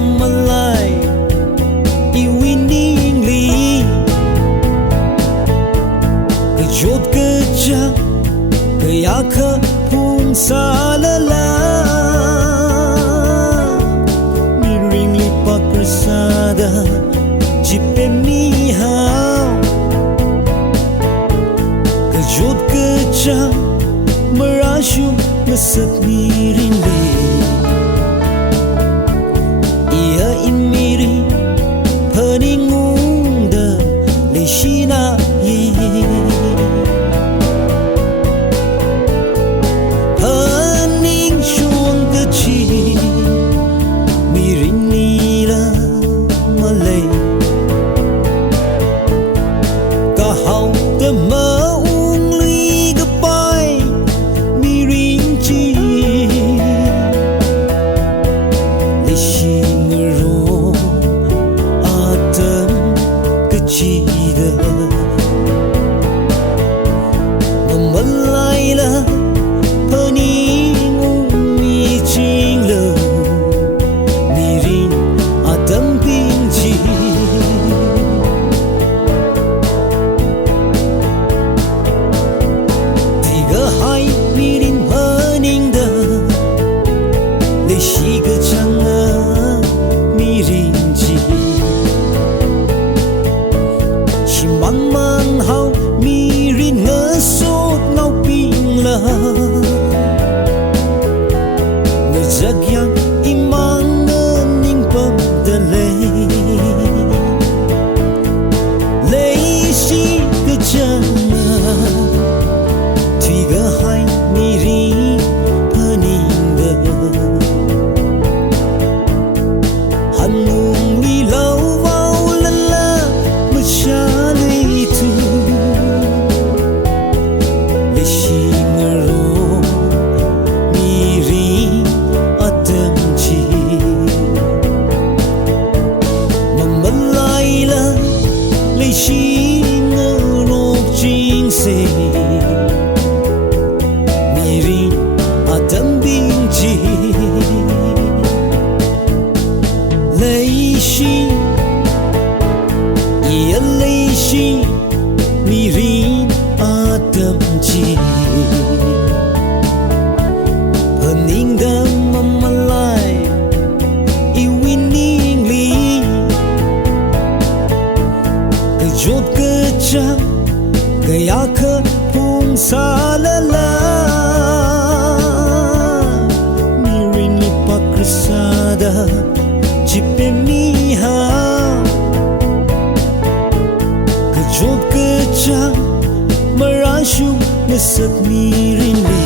mamalay iwiningli kejut kejang kaya kepung salala miring lipat bersada jipe mihau kejut kejang merasyum ngeset miring li ia inmiri peningung de lishina ye pening syung kecil miring nila malay kahau temeung li gepai miring ci lishing ro atem kecil memelaylah peningung micing le miring atem pinci tiga hai miring pening de leshi kejang miring ci Simang mang hau mirin ngesot ngau ping la ngejak yang imang ngening pemdelay leisi kejang tiga hai mirin pening de hanung milau wau lala mesyali itu lishing ro miring atem ci memelaylah lishing ro jing se miring atem binci lishing ia lishing miring atem ci pening dan memelai iwining li kejut kejang gaya kepung salala miring lipat kersada jipe mihau kejut kejang merasyum ngeset miring li